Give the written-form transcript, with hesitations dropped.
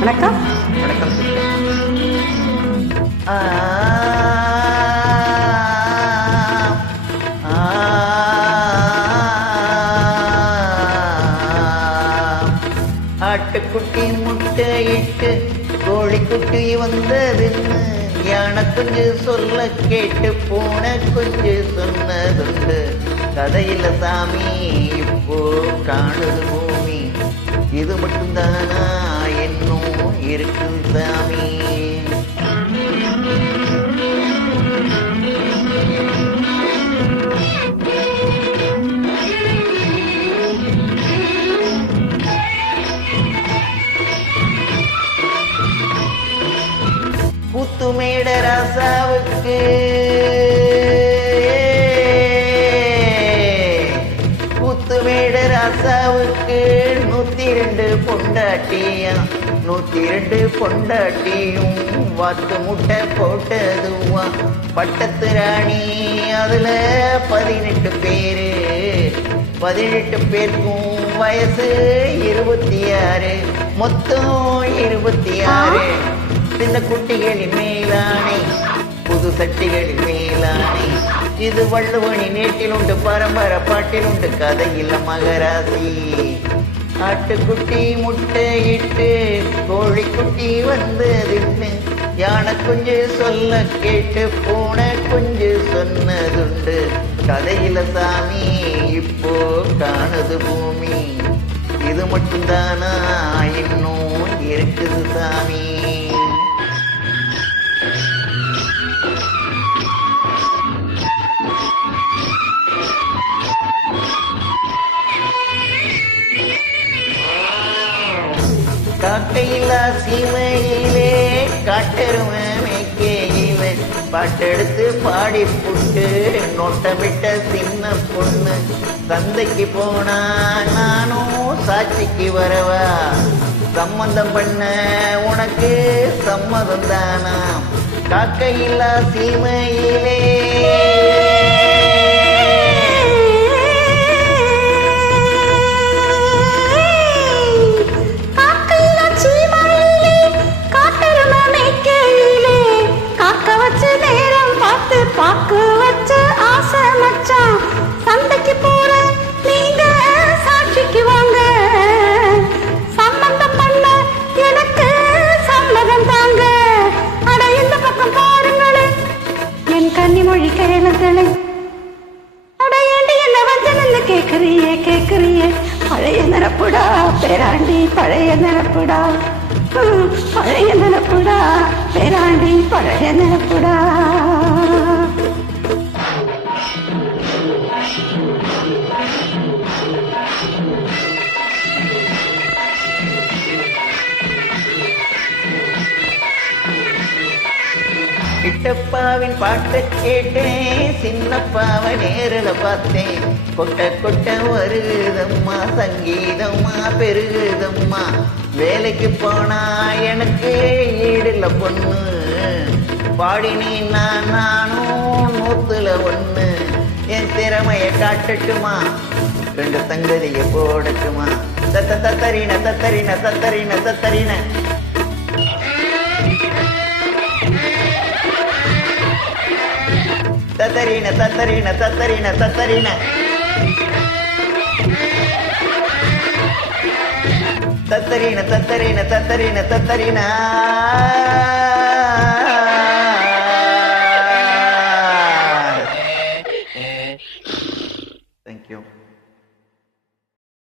வணக்கம். வணக்கம் சிஸ்டர். ஆட்டுக்குட்டி முட்டையிட்டு கோழிக்குட்டி வந்ததுன்னு யானை குஞ்சு சொல்ல கேட்டு பூனை குஞ்சு சொன்னதுண்டு. கதையில சாமி இப்போ காணுது பூமி, இது மட்டும்தானா என்னும் இருக்கு சாமி. கூத்துமேட ராசாவுக்கு கூத்துமேட ராசாவுக்கு 102 பொண்டாட்டியா, 102 பொண்டாட்டியும் வாத்து முட்டை போட்டதுவா. பட்டத்து ராணி அதுல 18 பேரு, 18 பேருக்கும் வயசு 26, மொத்தம் 26. சின்ன குட்டிகளின் மேலானை, புது சட்டிகளின் மேலானை, இது வள்ளுவனி நேட்டில் உண்டு, பரம்பரை பாட்டில் உண்டு, கதையில் மகராசி. ஆட்டுக்குட்டி முட்டையிட்டு கோழிக்குட்டி வந்ததுன்னு யானை குஞ்சு சொல்ல கேட்டு பூனை குஞ்சு சொன்னதுண்டு. கதையில சாமி இப்போ காணுது பூமி, இது மட்டும்தானா இன்னும் இருக்குது சாமி. காக்கையில்லா சீமையிலே காட்டெருமை மேய்க்கையிலே பாட்டெடுத்து பாடி புட்டு நோட்டமிட்ட சின்ன பொண்ணு. சந்தைக்கு போனா நானும் சாட்சிக்கு வரவா, சம்மந்தம் பண்ண உனக்கு சம்மதம் தானா. காக்கையில்லா சீமையிலே பாக்கு வச்ச ஆசை மச்சான். சந்தைக்கு போற நீங்க சாட்சிக்கு வாங்க, சம்பந்தம் பண்ண எனக்கு சம்மதம் தாங்க. அட இந்த பக்கம் பாருங்களே என் கன்னிமொழி கேளுங்களே. அட ஏண்டி என்ன வஞ்சனன்னு கேக்குறியே, பழைய நிரப்புடா பேராண்டி, பழைய நிரப்புடா, பழைய நிரப்புடா பேராண்டி, பழைய நிரப்புடா. கிட்டப்பாவின் பாட்டை கேட்டேன், சின்னப்பாவை நேரில் பார்த்தேன். கொட்ட கொட்ட வருகுதம்மா, சங்கீதம்மா பெருகுதம்மா. வேலைக்கு போனா எனக்கு ஈடுல பொண்ணு, பாடினி நானும் 100 என் திறமைய காட்டட்டுமா, 2 சங்கதிய போடட்டுமா. தத்தரின தத்தரின தத்தரின தத்தரின தத்தரின தத்தரின தத்தரின தத்தரின தத்தரின தத்தரின தத்தரின தத்தரின. தேங்க்யூ.